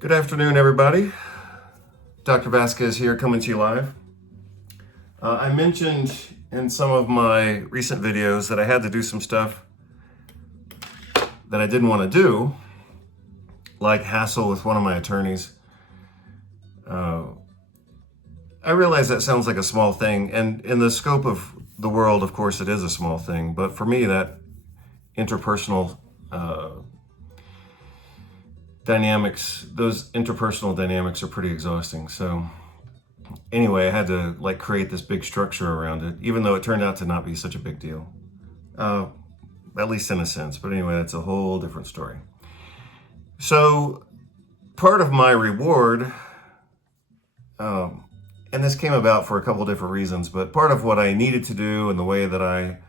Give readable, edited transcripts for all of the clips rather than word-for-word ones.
Good afternoon, everybody. Dr. Vasquez here, coming to you live. I mentioned in some of my recent videos that I had to do some stuff that I didn't want to do, like hassle with one of my attorneys. I realize that sounds like a small thing, and in the scope of the world, of course, it is a small thing. But for me, that interpersonal dynamics, those interpersonal dynamics are pretty exhausting. So anyway, I had to create this big structure around it, even though it turned out to not be such a big deal, at least in a sense. But anyway, that's a whole different story. So part of my reward, and this came about for a couple different reasons, but part of what I needed to do and the way that I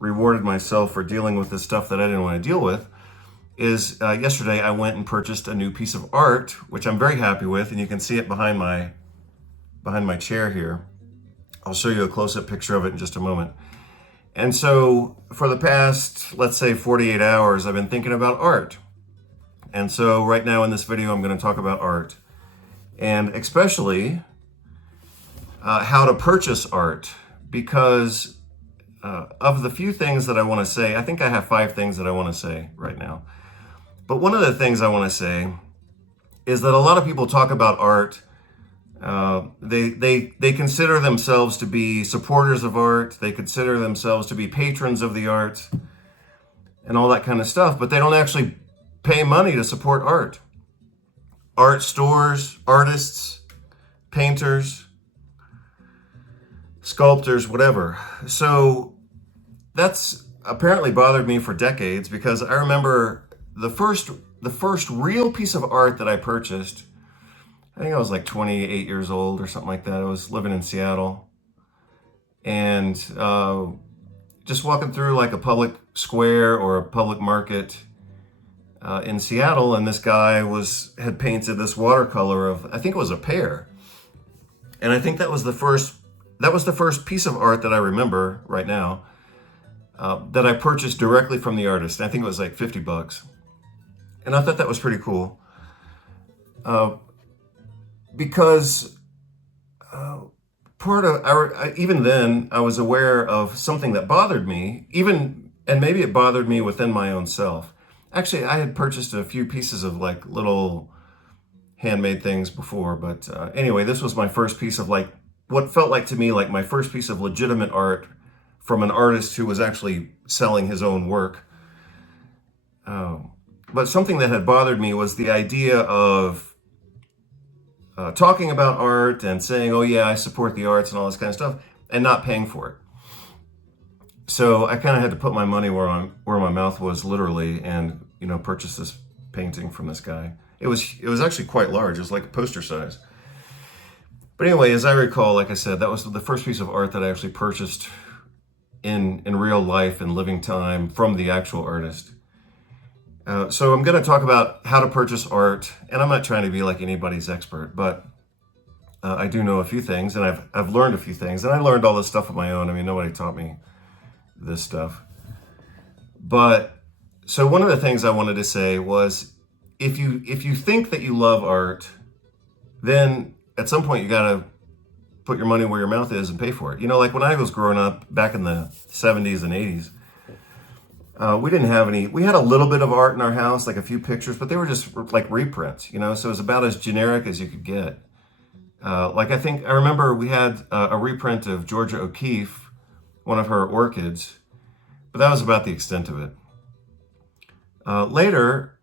rewarded myself for dealing with this stuff that I didn't want to deal with is yesterday I went and purchased a new piece of art, which I'm very happy with, and you can see it behind my chair here. I'll show you a close-up picture of it in just a moment. And so for the past, let's say 48 hours, I've been thinking about art. And so right now in this video, I'm going to talk about art, and especially how to purchase art, because of the few things that I want to say, I think I have 5 things that I want to say right now. But one of the things I want to say is that a lot of people talk about art. They consider themselves to be supporters of art. They consider themselves to be patrons of the art and all that kind of stuff, but they don't actually pay money to support art. Art stores, artists, painters, sculptors, whatever. So that's apparently bothered me for decades, because I remember the first real piece of art that I purchased. I think I was like 28 years old or something like that. I was living in Seattle, and just walking through like a public square or a public market in Seattle, and this guy had painted this watercolor of, I think it was a pear, and I think that was the first piece of art that I remember right now that I purchased directly from the artist. I think it was like $50, and I thought that was pretty cool. Because even then I was aware of something that bothered me, and maybe it bothered me within my own self. Actually, I had purchased a few pieces of like little handmade things before, but anyway, this was my first piece of like what felt like to me like my first piece of legitimate art from an artist who was actually selling his own work. But something that had bothered me was the idea of talking about art and saying, oh yeah, I support the arts and all this kind of stuff, and not paying for it. So I kind of had to put my money where my mouth was, literally, and purchase this painting from this guy. It was actually quite large. It was like a poster size. But anyway, as I recall, like I said, that was the first piece of art that I actually purchased in real life and living time from the actual artist. So I'm going to talk about how to purchase art, and I'm not trying to be like anybody's expert, but I do know a few things, and I've learned a few things, and I learned all this stuff on my own. I mean, nobody taught me this stuff. But so one of the things I wanted to say was, if you think that you love art, then at some point you got to put your money where your mouth is and pay for it. Like when I was growing up back in the 70s and 80s, we didn't have any. We had a little bit of art in our house, like a few pictures, but they were just like reprints, so it was about as generic as you could get. I remember we had a reprint of Georgia O'Keeffe, one of her orchids, but that was about the extent of it. Later,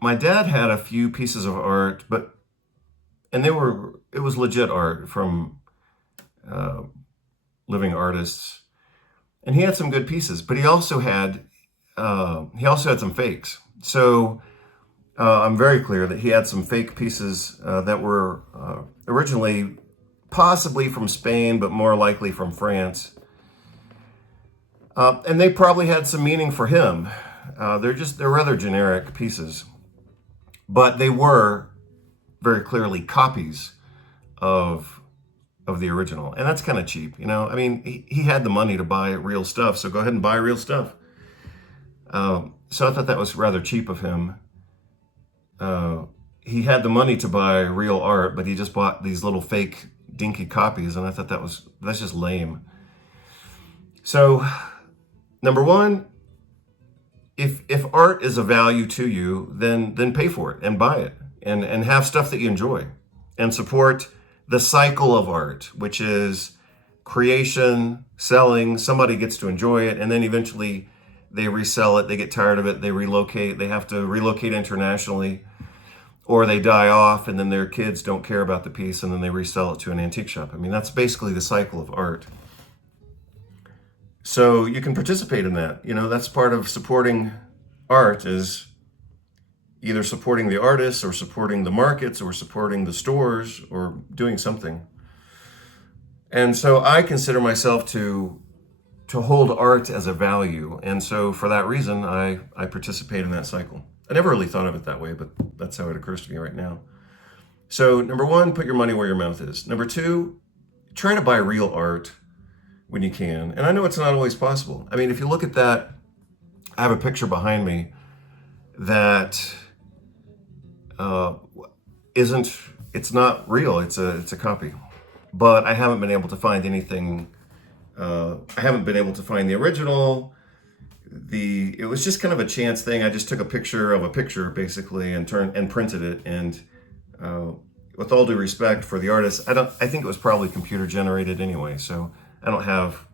my dad had a few pieces of art, and it was legit art from living artists. And he had some good pieces, but he also had some fakes. So I'm very clear that he had some fake pieces that were originally possibly from Spain, but more likely from France. And they probably had some meaning for him. They're rather generic pieces, but they were very clearly copies of the original, and that's kind of cheap, I mean, he had the money to buy real stuff, so go ahead and buy real stuff. So I thought that was rather cheap of him. he had the money to buy real art, but he just bought these little fake dinky copies, and I thought that's just lame. So, number one, if art is a value to you, then pay for it and buy it and have stuff that you enjoy and support the cycle of art, which is creation, selling, somebody gets to enjoy it, and then eventually they resell it, they get tired of it, they relocate, they have to relocate internationally, or they die off and then their kids don't care about the piece and then they resell it to an antique shop. I mean, that's basically the cycle of art. So you can participate in that. You know, that's part of supporting art, is either supporting the artists or supporting the markets or supporting the stores or doing something. And so I consider myself to hold art as a value. And so for that reason, I participate in that cycle. I never really thought of it that way, but that's how it occurs to me right now. So number one, put your money where your mouth is. Number two, try to buy real art when you can. And I know it's not always possible. I mean, if you look at that, I have a picture behind me that it's not real. It's a copy. But I haven't been able to find anything. I haven't been able to find the original. It was just kind of a chance thing. I just took a picture of a picture basically and printed it. And with all due respect for the artist, I think it was probably computer generated anyway. So I don't have,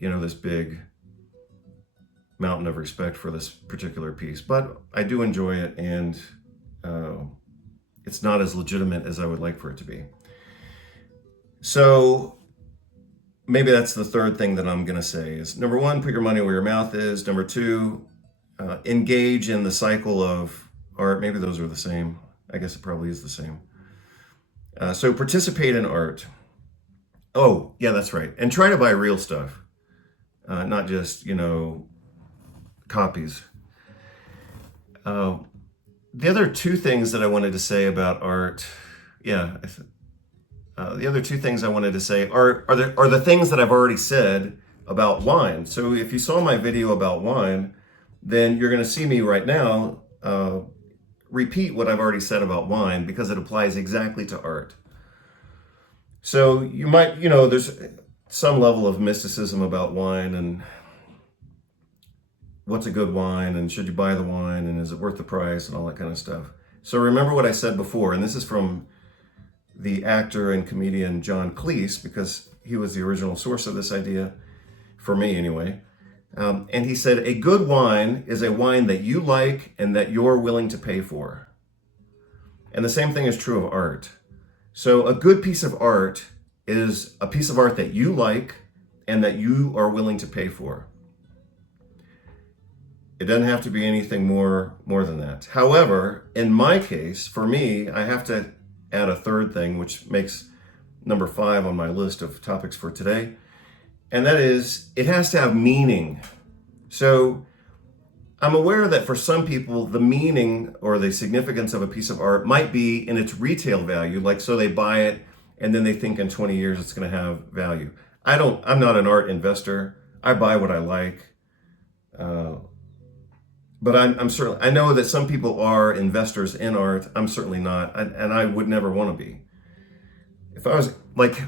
this big mountain of respect for this particular piece, but I do enjoy it, and it's not as legitimate as I would like for it to be. So maybe that's the third thing that I'm going to say is, number one, put your money where your mouth is. Number two, engage in the cycle of art. Maybe those are the same. I guess it probably is the same. So participate in art. Oh, yeah, that's right. And try to buy real stuff, not just, copies. The other two things that I wanted to say about art, the other two things I wanted to say are the things that I've already said about wine. So if you saw my video about wine, then you're going to see me right now repeat what I've already said about wine, because it applies exactly to art. So you might, there's some level of mysticism about wine and what's a good wine and should you buy the wine and is it worth the price and all that kind of stuff. So remember what I said before, and this is from the actor and comedian John Cleese, because he was the original source of this idea, for me anyway. And he said, a good wine is a wine that you like and that you're willing to pay for. And the same thing is true of art. So a good piece of art is a piece of art that you like and that you are willing to pay for. It doesn't have to be anything more than that. However, in my case, for me, I have to add a third thing, which makes number 5 on my list of topics for today. And that is, it has to have meaning. So I'm aware that for some people, the meaning or the significance of a piece of art might be in its retail value. Like, so they buy it and then they think in 20 years it's going to have value. I'm not an art investor. I buy what I like. But I'm certainly, I know that some people are investors in art. I'm certainly not, and I would never want to be. If I was like,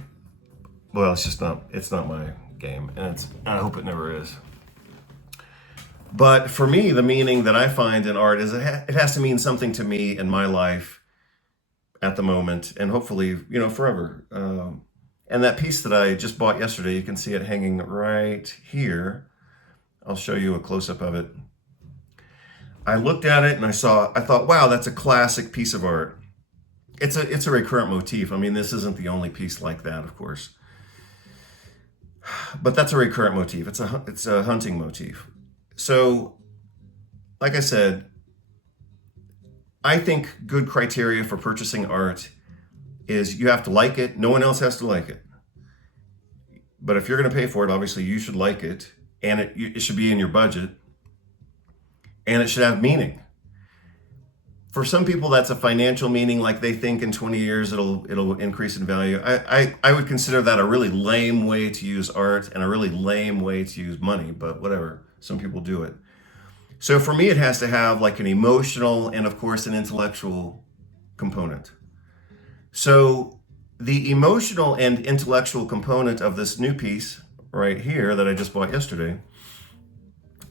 well, it's not my game, and I hope it never is. But for me, the meaning that I find in art is it has to mean something to me in my life at the moment, and hopefully, forever. And that piece that I just bought yesterday, you can see it hanging right here. I'll show you a close-up of it. I looked at it and I thought, wow, that's a classic piece of art. It's a recurrent motif. I mean, this isn't the only piece like that, of course. But that's a recurrent motif. It's a hunting motif. So, like I said, I think good criteria for purchasing art is you have to like it. No one else has to like it. But if you're going to pay for it, obviously you should like it, and it should be in your budget. And it should have meaning. For some people, that's a financial meaning, like they think in 20 years it'll increase in value. I would consider that a really lame way to use art and a really lame way to use money, but whatever, some people do it. So for me, it has to have like an emotional and of course an intellectual component. So the emotional and intellectual component of this new piece right here that I just bought yesterday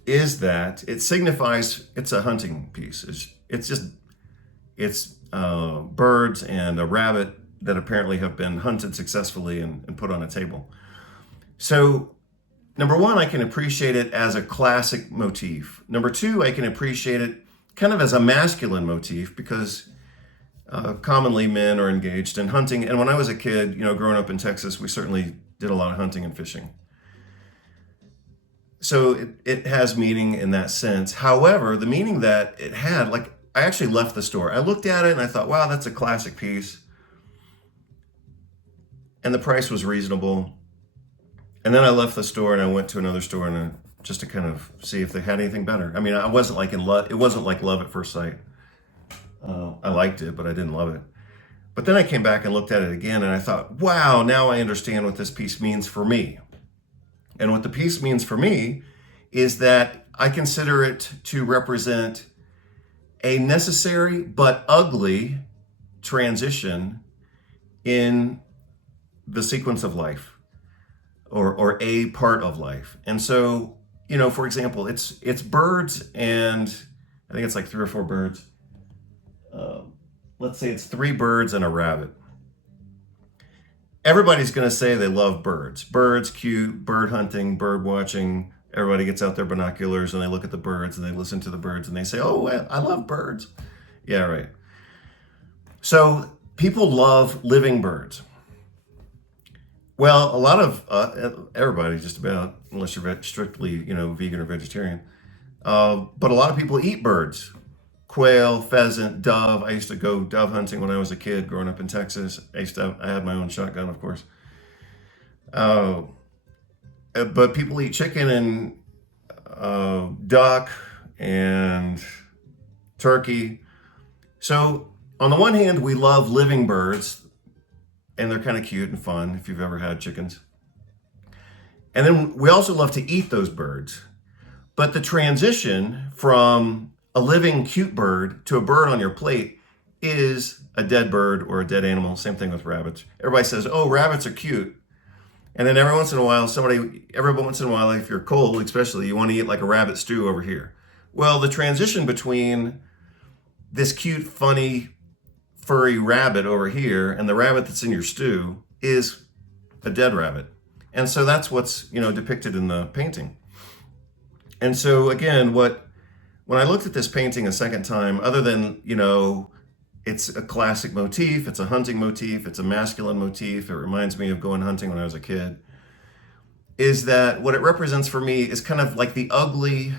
is that it signifies it's a hunting piece. It's birds and a rabbit that apparently have been hunted successfully and put on a table. So number one, I can appreciate it as a classic motif. Number two, I can appreciate it kind of as a masculine motif because commonly men are engaged in hunting. And when I was a kid, growing up in Texas, we certainly did a lot of hunting and fishing. So it has meaning in that sense. However, the meaning that it had, like, I actually left the store. I looked at it and I thought, wow, that's a classic piece. And the price was reasonable. And then I left the store and I went to another store and just to kind of see if they had anything better. I mean, I wasn't like in love. It wasn't like love at first sight. I liked it, but I didn't love it. But then I came back and looked at it again and I thought, wow, now I understand what this piece means for me. And what the piece means for me is that I consider it to represent a necessary but ugly transition in the sequence of life or a part of life. And so, for example, it's birds, and I think it's like 3 or 4 birds. Let's say it's 3 birds and a rabbit. Everybody's going to say they love birds. Birds, cute, bird hunting, bird watching. Everybody gets out their binoculars and they look at the birds and they listen to the birds and they say, oh, I love birds. Yeah, right. So people love living birds. Well, a lot of everybody, just about, unless you're strictly, vegan or vegetarian. But a lot of people eat birds. Quail, pheasant, dove. I used to go dove hunting when I was a kid growing up in Texas. I had my own shotgun, of course. But people eat chicken and duck and turkey. So on the one hand, we love living birds, and they're kind of cute and fun if you've ever had chickens. And then we also love to eat those birds. But the transition from a living cute bird to a bird on your plate is a dead bird or a dead animal. Same thing with rabbits. Everybody says, oh, rabbits are cute. And then every once in a while, if you're cold, especially, you want to eat like a rabbit stew over here. Well, the transition between this cute, funny, furry rabbit over here and the rabbit that's in your stew is a dead rabbit. And so that's what's, depicted in the painting. And so again, when I looked at this painting a second time, other than, it's a classic motif, it's a hunting motif, it's a masculine motif, it reminds me of going hunting when I was a kid, is that what it represents for me is kind of like the ugly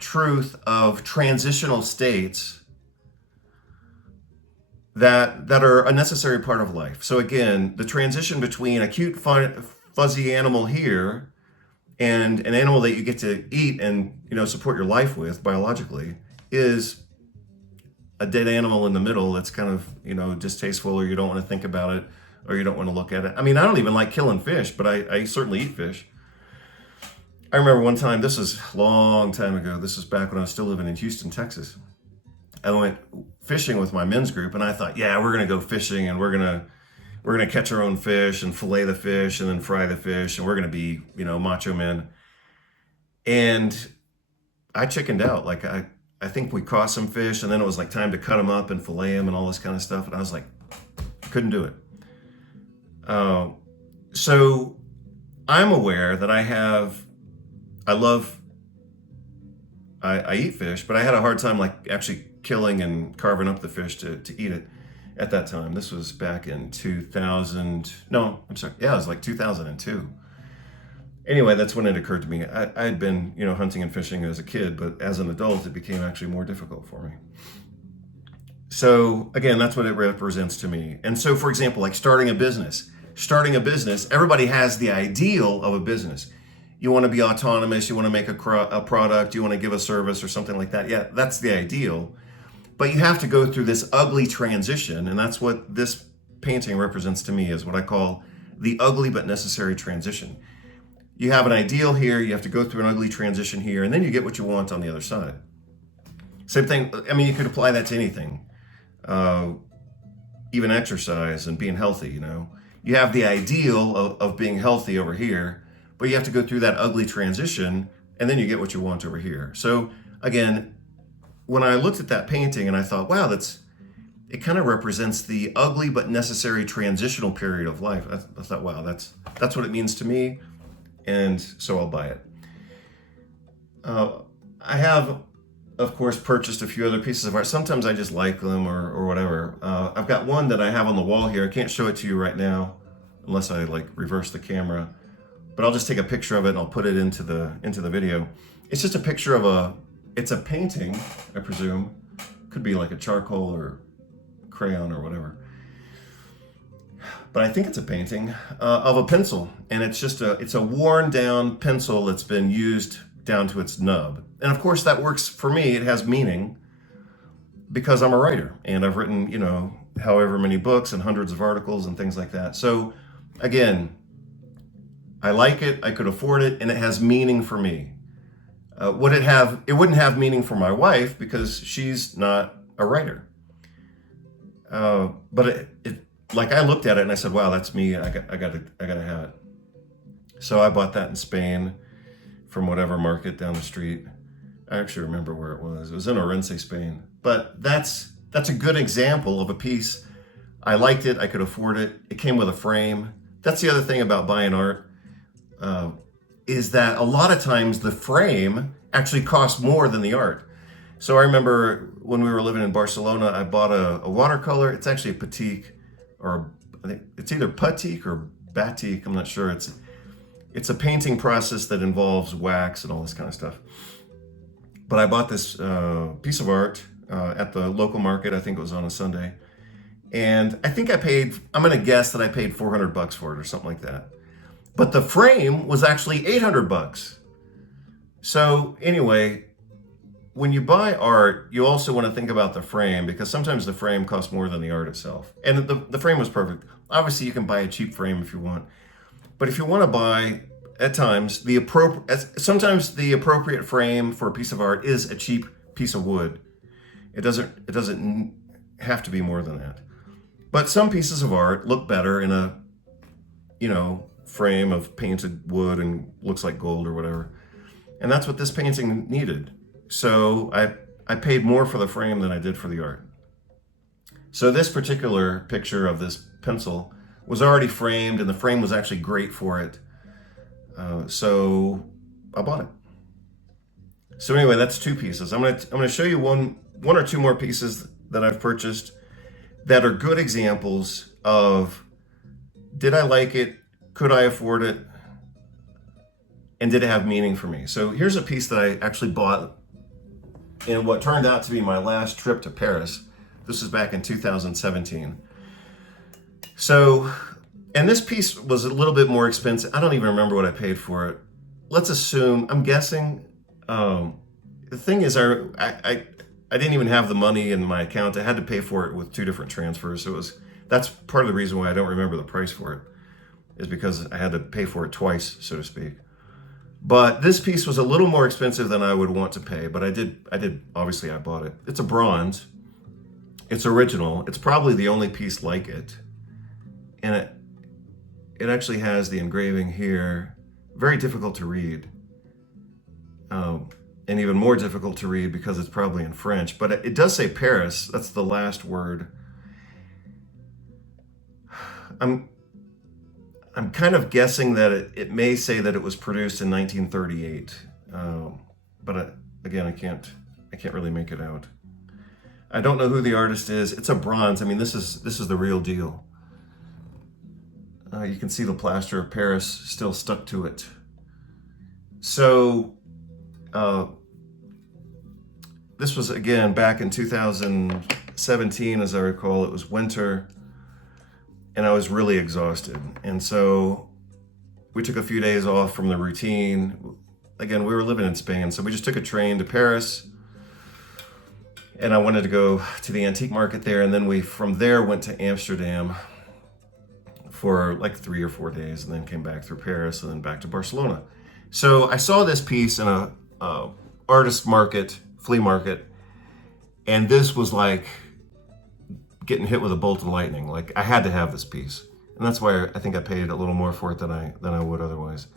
truth of transitional states that are a necessary part of life. So again, the transition between a cute, fuzzy animal here and an animal that you get to eat and support your life with biologically is a dead animal in the middle that's kind of distasteful, or you don't want to think about it, or you don't want to look at it. I mean, I don't even like killing fish, but I certainly eat fish. I remember one time, this was a long time ago, this was back when I was still living in Houston, Texas. I went fishing with my men's group and I thought, yeah, we're gonna go fishing and we're gonna catch our own fish and fillet the fish and then fry the fish, and we're gonna be, macho men. And I chickened out. Like I think we caught some fish and then it was like time to cut them up and fillet them and all this kind of stuff. And I was like, couldn't do it. So I'm aware that I eat fish, but I had a hard time like actually killing and carving up the fish to eat it at that time. This was back in 2000. No, I'm sorry. Yeah, it was like 2002. Anyway, that's when it occurred to me. I had been, hunting and fishing as a kid, but as an adult, it became actually more difficult for me. So again, that's what it represents to me. And so, for example, like starting a business, everybody has the ideal of a business. You want to be autonomous, you want to make a product, you want to give a service or something like that. Yeah, that's the ideal. But you have to go through this ugly transition, and that's what this painting represents to me, is what I call the ugly but necessary transition. You have an ideal here, you have to go through an ugly transition here, and then you get what you want on the other side. Same thing, I mean, you could apply that to anything. uh, even exercise and being healthy, you know. You have the ideal of being healthy over here, but you have to go through that ugly transition and then you get what you want over here. So again, when I looked at that painting and I thought, wow, it kind of represents the ugly but necessary transitional period of life. I thought, wow, that's what it means to me, and so I'll buy it. I have, of course, purchased a few other pieces of art. Sometimes I just like them or whatever. I've got one that I have on the wall here. I can't show it to you right now unless I like reverse the camera, but I'll just take a picture of it and I'll put it into the video. It's just a picture of it's a painting, I presume. Could be like a charcoal or crayon or whatever. But I think it's a painting of a pencil, and it's a worn down pencil that's been used down to its nub. And of course that works for me. It has meaning because I'm a writer and I've written, you know, however many books and hundreds of articles and things like that. So again, I like it, I could afford it, and it has meaning for me. It wouldn't have meaning for my wife because she's not a writer. But like I looked at it and I said, wow, that's me. I gotta have it. So I bought that in Spain from whatever market down the street. I actually remember where it was. It was in Orense, Spain. But that's a good example of a piece. I liked it. I could afford it. It came with a frame. That's the other thing about buying art, is that a lot of times the frame actually costs more than the art. So I remember when we were living in Barcelona, I bought a watercolor. It's actually a Batik, or I think it's either Batik or Batik. I'm not sure. It's a painting process that involves wax and all this kind of stuff. But I bought this piece of art at the local market. I think it was on a Sunday. And I think I'm going to guess that I paid $400 for it or something like that. But the frame was actually $800. So anyway, when you buy art, you also want to think about the frame, because sometimes the frame costs more than the art itself. And the frame was perfect. Obviously, you can buy a cheap frame if you want. But if you want to buy, at times, sometimes the appropriate frame for a piece of art is a cheap piece of wood. It doesn't have to be more than that. But some pieces of art look better in a, you know, frame of painted wood and looks like gold or whatever. And that's what this painting needed. So I paid more for the frame than I did for the art. So this particular picture of this pencil was already framed, and the frame was actually great for it. So I bought it. So anyway, that's two pieces. I'm gonna show you one or two more pieces that I've purchased that are good examples of, did I like it? Could I afford it? And did it have meaning for me? So here's a piece that I actually bought in what turned out to be my last trip to Paris. This was back in 2017. So, and this piece was a little bit more expensive. I don't even remember what I paid for it. Let's assume, I'm guessing, the thing is I didn't even have the money in my account. I had to pay for it with two different transfers. So that's part of the reason why I don't remember the price for it, is because I had to pay for it twice, so to speak. But this piece was a little more expensive than I would want to pay, but I did, obviously I bought it. It's a bronze, it's original. It's probably the only piece like it. And it actually has the engraving here, very difficult to read. And even more difficult to read because it's probably in French, but it does say Paris. That's the last word. I'm kind of guessing that it may say that it was produced in 1938, but again, I can't really make it out. I don't know who the artist is. It's a bronze. I mean, this is the real deal. You can see the plaster of Paris still stuck to it. So this was, again, back in 2017, as I recall. It was winter, and I was really exhausted. And so we took a few days off from the routine. Again, we were living in Spain, so we just took a train to Paris. And I wanted to go to the antique market there, and then we, from there, went to Amsterdam for like 3 or 4 days, and then came back through Paris, and then back to Barcelona. So I saw this piece in a artist market, flea market, and this was like getting hit with a bolt of lightning. Like, I had to have this piece. And that's why I think I paid a little more for it than I would otherwise.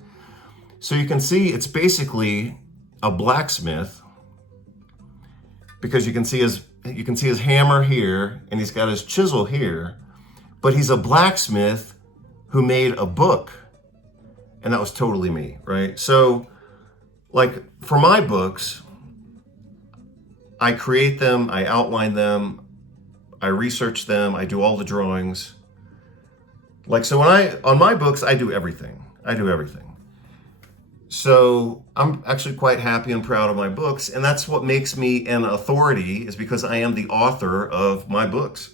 So you can see it's basically a blacksmith, because you can see his hammer here, and he's got his chisel here, but he's a blacksmith who made a book. And that was totally me, right? So, like, for my books, I create them, I outline them, I research them, I do all the drawings. Like, so on my books, I do everything. I do everything. So I'm actually quite happy and proud of my books, and that's what makes me an authority, is because I am the author of my books.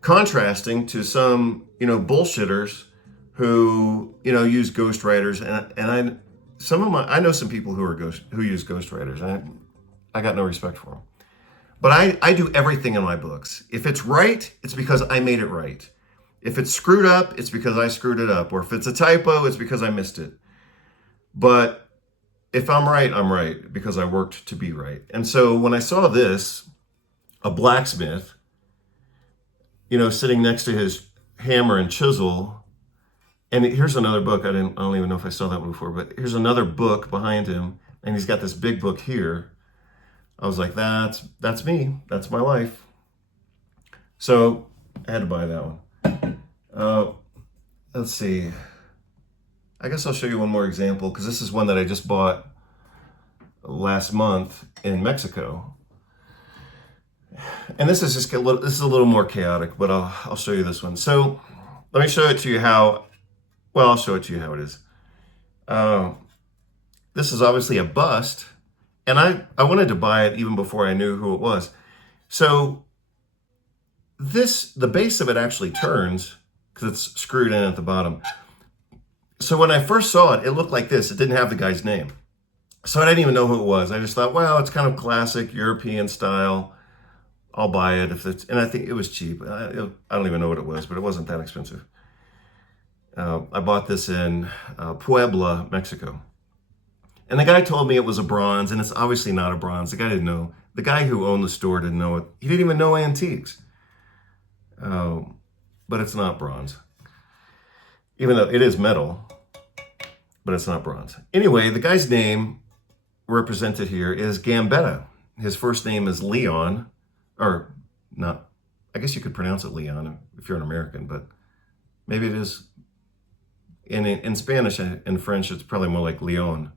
Contrasting to some, bullshitters who, use ghostwriters, and I know some people who use ghostwriters, and I got no respect for them. But I do everything in my books. If it's right, it's because I made it right. If it's screwed up, it's because I screwed it up. Or if it's a typo, it's because I missed it. But if I'm right because I worked to be right. And so when I saw this, a blacksmith, sitting next to his hammer and chisel, and here's another book. I don't even know if I saw that one before, but here's another book behind him, and he's got this big book here. I was like, that's me. That's my life. So I had to buy that one. Let's see. I guess I'll show you one more example, because this is one that I just bought last month in Mexico. And this is a little more chaotic, but I'll show you this one. So let me show it to you I'll show it to you how it is. This is obviously a bust, and I wanted to buy it even before I knew who it was. So the base of it actually turns, because it's screwed in at the bottom. So when I first saw it, it looked like this. It didn't have the guy's name. So I didn't even know who it was. I just thought, wow, it's kind of classic European style. I'll buy it and I think it was cheap. I don't even know what it was, but it wasn't that expensive. I bought this in Puebla, Mexico. And the guy told me it was a bronze, and it's obviously not a bronze. The guy didn't know. The guy who owned the store didn't know it. He didn't even know antiques. But it's not bronze. Even though it is metal, but it's not bronze. Anyway, the guy's name represented here is Gambetta. His first name is Leon, or not. I guess you could pronounce it Leon if you're an American, but maybe it is. In Spanish and French, it's probably more like Leon.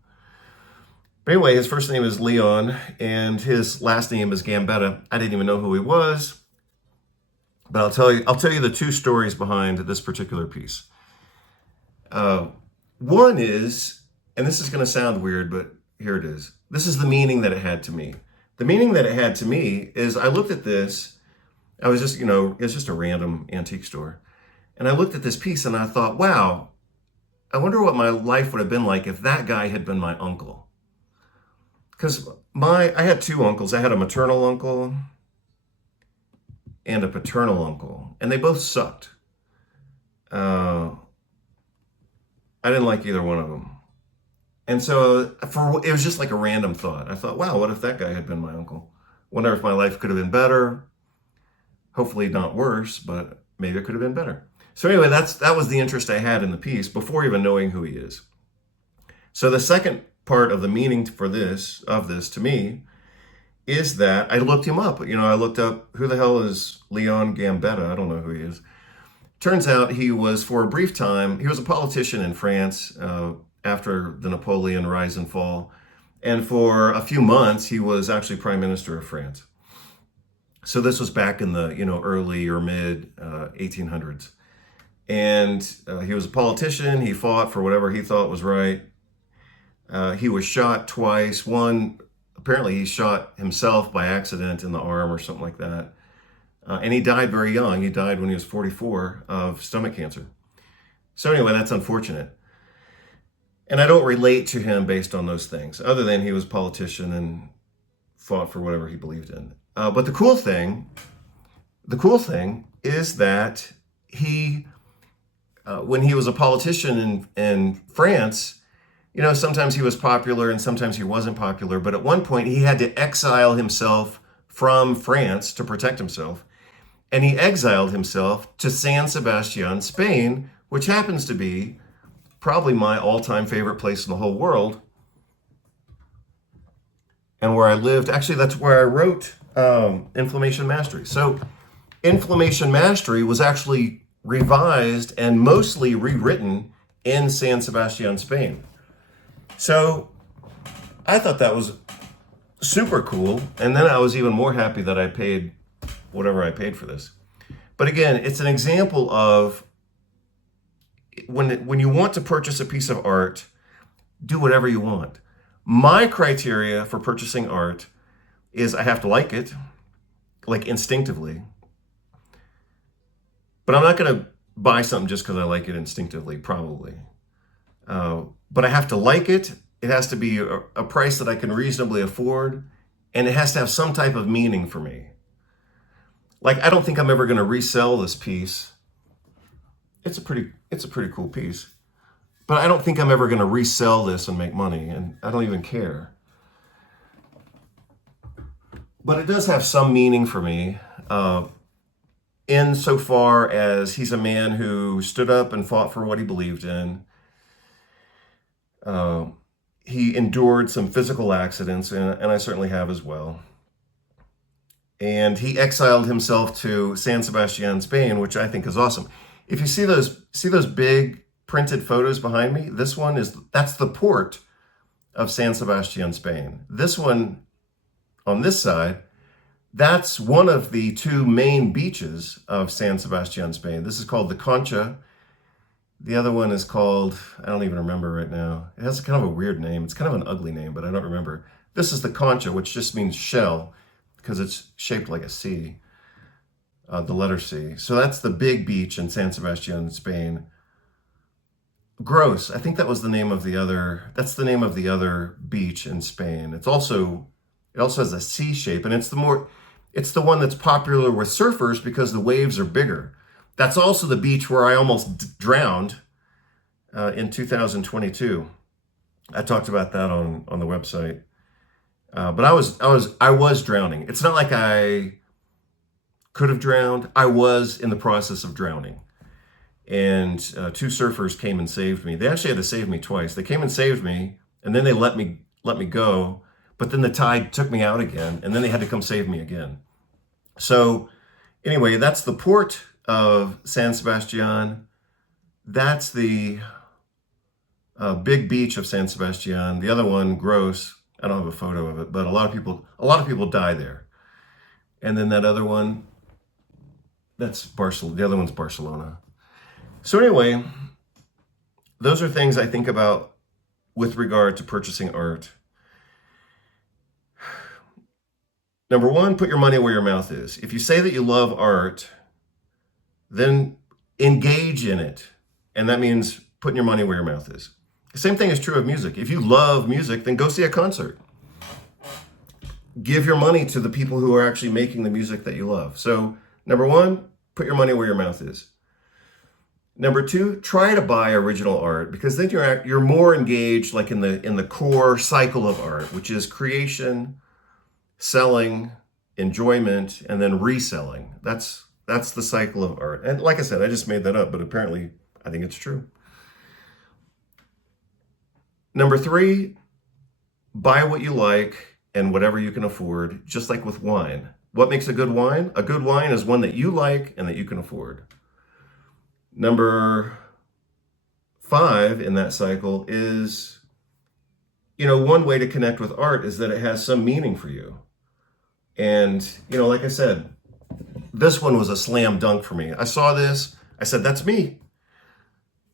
But anyway, his first name is Leon, and his last name is Gambetta. I didn't even know who he was, but I'll tell you the two stories behind this particular piece. One is, and this is going to sound weird, but here it is. This is the meaning that it had to me. The meaning that it had to me is I looked at this. I was just, it's just a random antique store. And I looked at this piece and I thought, wow, I wonder what my life would have been like if that guy had been my uncle. Because I had two uncles. I had a maternal uncle and a paternal uncle, and they both sucked. I didn't like either one of them. And so it was just like a random thought. I thought, wow, what if that guy had been my uncle? Wonder if my life could have been better. Hopefully not worse, but maybe it could have been better. So anyway, that was the interest I had in the piece before even knowing who he is. So the second part of the meaning of this to me is that I looked him up. I looked up, who the hell is Leon Gambetta? I don't know who he is. Turns out he was, for a brief time, he was a politician in France after the Napoleon rise and fall. And for a few months, he was actually prime minister of France. So this was back in the, early or mid 1800s. And he was a politician. He fought for whatever he thought was right. He was shot twice. Apparently he shot himself by accident in the arm or something like that. And he died very young. He died when he was 44 of stomach cancer. So anyway, that's unfortunate. And I don't relate to him based on those things, other than he was a politician and fought for whatever he believed in. But the cool thing is that he, when he was a politician in France, sometimes he was popular and sometimes he wasn't popular. But at one point he had to exile himself from France to protect himself. and he exiled himself to San Sebastian, Spain, which happens to be probably my all-time favorite place in the whole world, and where I lived. Actually, that's where I wrote Inflammation Mastery. So Inflammation Mastery was actually revised and mostly rewritten in San Sebastian, Spain. So I thought that was super cool. And then I was even more happy that I paid whatever I paid for this. But again, it's an example of when you want to purchase a piece of art, do whatever you want. My criteria for purchasing art is I have to like it, like instinctively. But I'm not going to buy something just because I like it instinctively, probably. But I have to like it. It has to be a price that I can reasonably afford, and it has to have some type of meaning for me. Like, I don't think I'm ever going to resell this piece. It's a pretty cool piece. But I don't think I'm ever going to resell this and make money, and I don't even care. But it does have some meaning for me, insofar as he's a man who stood up and fought for what he believed in. He endured some physical accidents, and I certainly have as well. And he exiled himself to San Sebastian, Spain, which I think is awesome. If you see those big printed photos behind me, that's the port of San Sebastian, Spain. This one on this side, that's one of the two main beaches of San Sebastian, Spain. This is called the Concha. The other one is called, I don't even remember right now. It has kind of a weird name. It's kind of an ugly name, but I don't remember. This is the Concha, which just means shell, because it's shaped like a C, the letter C. So that's the big beach in San Sebastian, Spain. Gross, I think that was the name of the other, that's the name of the other beach in Spain. It also has a C shape, and it's the one that's popular with surfers because the waves are bigger. That's also the beach where I almost drowned in 2022. I talked about that on the website. But I was drowning. It's not like I could have drowned. I was in the process of drowning. And two surfers came and saved me. They actually had to save me twice. They came and saved me, and then they let me go. But then the tide took me out again, and then they had to come save me again. So anyway, that's the port of San Sebastian. That's the big beach of San Sebastian. The other one, gross. I don't have a photo of it, but a lot of people die there. And then that other one, that's Barcelona. The other one's Barcelona. So anyway, those are things I think about with regard to purchasing art. Number one, put your money where your mouth is. If you say that you love art, then engage in it. And that means putting your money where your mouth is. The same thing is true of music. If you love music, then go see a concert. Give your money to the people who are actually making the music that you love. So, number one, put your money where your mouth is. Number two, try to buy original art, because then you're more engaged, like in the core cycle of art, which is creation, selling, enjoyment, and then reselling. That's the cycle of art. And like I said, I just made that up, but apparently I think it's true. Number three, buy what you like and whatever you can afford, just like with wine. What makes a good wine? A good wine is one that you like and that you can afford. Number five in that cycle is, one way to connect with art is that it has some meaning for you. And, like I said, this one was a slam dunk for me. I saw this, I said, that's me.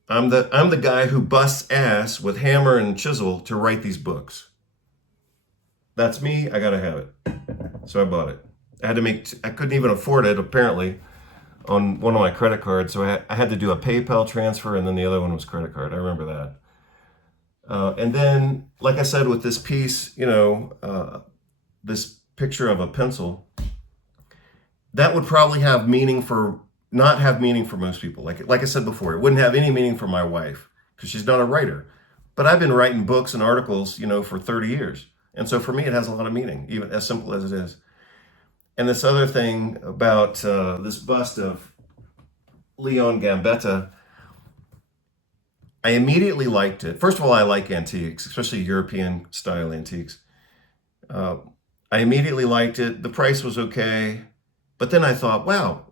I'm the guy who busts ass with hammer and chisel to write these books. That's me. I gotta have it. So I bought it. I couldn't even afford it, apparently, on one of my credit cards. So I had to do a PayPal transfer, and then the other one was credit card. I remember that. And then, like I said, with this piece, this picture of a pencil, that would probably not have meaning for most people. Like I said before, it wouldn't have any meaning for my wife because she's not a writer. But I've been writing books and articles, for 30 years. And so for me, it has a lot of meaning, even as simple as it is. And this other thing about this bust of Leon Gambetta, I immediately liked it. First of all, I like antiques, especially European style antiques. I immediately liked it. The price was okay. But then I thought, wow,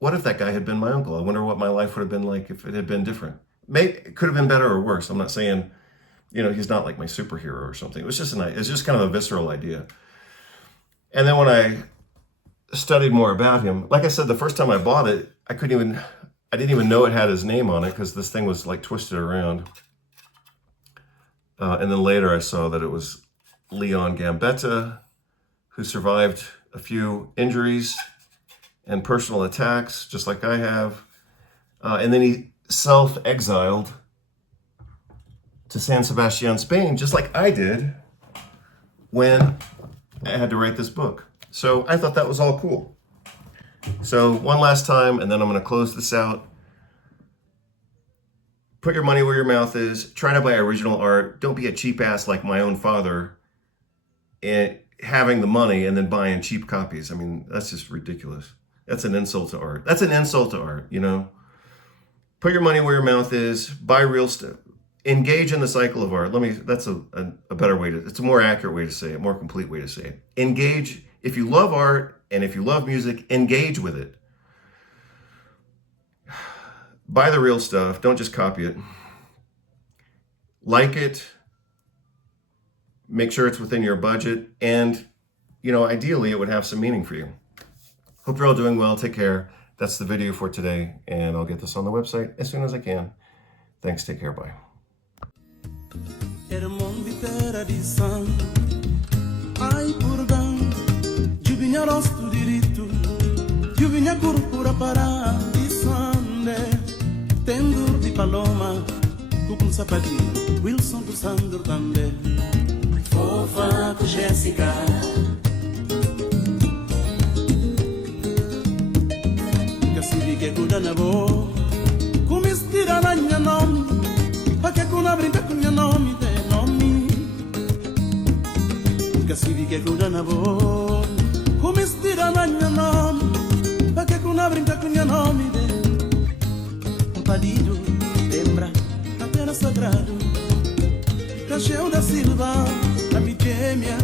what if that guy had been my uncle? I wonder what my life would have been like if it had been different. Maybe it could have been better or worse. I'm not saying, he's not like my superhero or something. It's just kind of a visceral idea. And then when I studied more about him, like I said, the first time I bought it, I didn't even know it had his name on it because this thing was like twisted around. And then later I saw that it was Leon Gambetta, who survived a few injuries and personal attacks, just like I have. And then he self-exiled to San Sebastian, Spain, just like I did when I had to write this book. So I thought that was all cool. So one last time, and then I'm going to close this out. Put your money where your mouth is. Try to buy original art. Don't be a cheap ass like my own father and having the money and then buying cheap copies. I mean, that's just ridiculous. That's an insult to art. That's an insult to art, Put your money where your mouth is. Buy real stuff. Engage in the cycle of art. That's a better way it's a more accurate way to say it, more complete way to say it. Engage. If you love art and if you love music, engage with it. Buy the real stuff. Don't just copy it. Like it. Make sure it's within your budget. And, ideally it would have some meaning for you. Hope you're all doing well. Take care. That's the video for today. And I'll get this on the website as soon as I can. Thanks. Take care. Bye. Tendur di Paloma, Cucum Sapadinho, Wilson do Sandro também. Fofa com Jéssica. Cassivi que cuida na boa, como estira na minha nome, pra que cuna brinca com minha nome, de nome. Cassivi que cuida na boa, como estira na minha nome, pra que cuna brinca com minha nome, de Padilho, lembra a terra sagrada, Cacheu da Silva, a Vigêmea,